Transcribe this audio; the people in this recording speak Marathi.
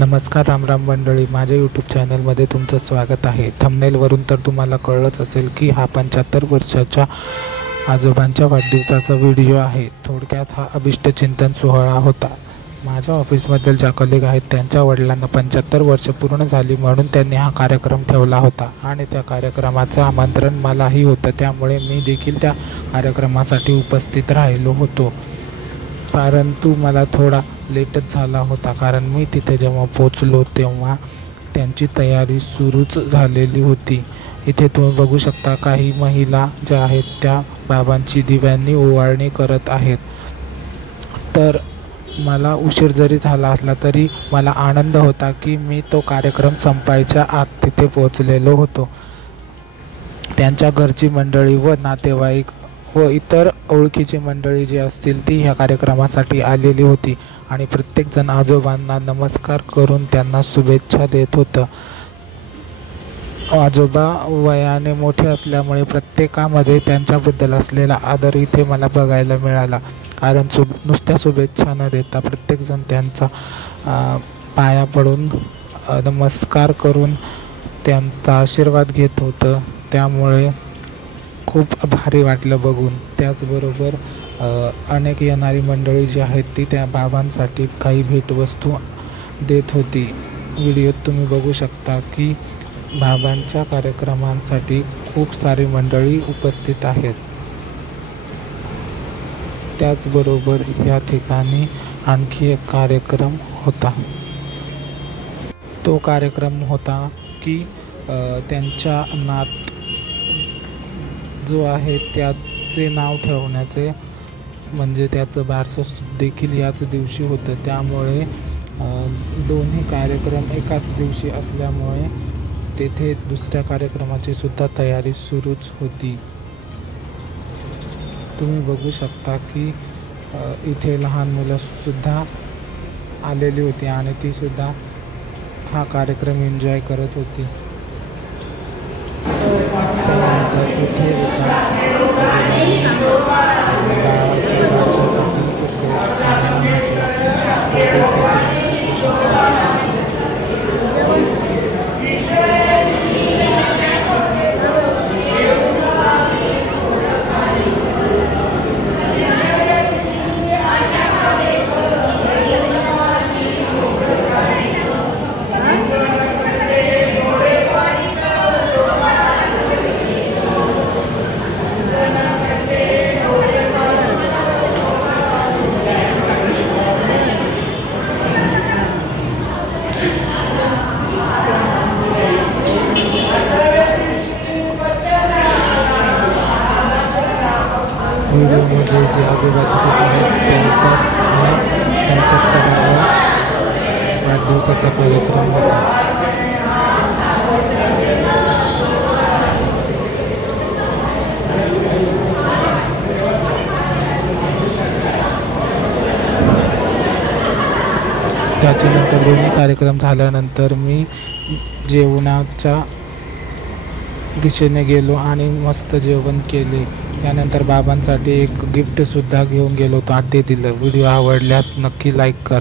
नमस्कार रामराम मंडळी, माझ्या यूट्यूब चॅनलमध्ये तुमचं स्वागत आहे। थंबनेलवरून तर तुम्हाला कळलंच असेल की हा 75 वर्षाच्या आजोबांच्या वाढदिवसाचा व्हिडिओ आहे। थोडक्यात हा अभिष्टचिंतन सोहळा होता। माझ्या ऑफिसमधील ज्या कलिग आहेत त्यांच्या वडिलांना 75 वर्ष पूर्ण झाली, म्हणून त्यांनी हा कार्यक्रम ठेवला होता आणि त्या कार्यक्रमाचं आमंत्रण मलाही होतं, त्यामुळे मी देखील त्या कार्यक्रमासाठी उपस्थित राहिलो होतो। परंतु मला थोडा लेटच झाला होता, कारण मी तिथे जेव्हा पोचलो तेव्हा त्यांची तयारी सुरूच झालेली होती। इथे तुम्ही बघू शकता काही महिला ज्या आहेत त्या बाबांची दिव्यांनी ओवाळणी करत आहेत। तर मला उशीर जरी झाला असला तरी मला आनंद होता की मी तो कार्यक्रम संपायच्या आत तिथे पोचलेलो होतो। त्यांच्या घरची मंडळी व नातेवाईक व इतर ओळखीची मंडळी जी असतील ती ह्या कार्यक्रमासाठी आलेली होती आणि प्रत्येकजण आजोबांना नमस्कार करून त्यांना शुभेच्छा देत होतं। आजोबा वयाने मोठे असल्यामुळे प्रत्येकामध्ये त्यांच्याबद्दल असलेला आदर इथे मला बघायला मिळाला, कारण नुसत्या शुभेच्छा न देता प्रत्येकजण त्यांचा पाया पडून नमस्कार करून त्यांचा आशीर्वाद घेत होतं, त्यामुळे खूप भारी वाटलं बघून। त्याचबरोबर अनेक येणारी मंडळी जी आहेत ती त्या बाबांसाठी काही भेटवस्तू देत होती। व्हिडिओत तुम्ही बघू शकता की बाबांच्या कार्यक्रमांसाठी खूप सारी मंडळी उपस्थित आहेत। त्याचबरोबर या ठिकाणी आणखी एक कार्यक्रम होता। तो कार्यक्रम होता की त्यांच्या नात जो आहे त्याचे नाव ठेवण्याचे, म्हणजे त्याचं बारसं देखील याच दिवशी होतं, त्यामुळे दोन्ही कार्यक्रम एकाच दिवशी असल्यामुळे तेथे दुसऱ्या कार्यक्रमाची सुद्धा तयारी सुरूच होती। तुम्ही बघू शकता की इथे लहान मुलंसुद्धा आलेली होती आणि ती सुद्धा हा कार्यक्रम एन्जॉय करत होती। त्यानंतर इथे व्हिडिओमध्ये जे आजोबा दिसत आहेत त्यांचाच हा 75वा वाढदिवसाचा कार्यक्रम होता। त्याच्यानंतर दोन्ही कार्यक्रम झाल्यानंतर मी जेवणाच्या दिशेने गेलो आणि मस्त जेवण केले। त्यानंतर बाबांसाठी एक गिफ्टसुद्धा घेऊन गेलो होतो आणि ते दिलं। व्हिडिओ आवडल्यास नक्की लाईक कर।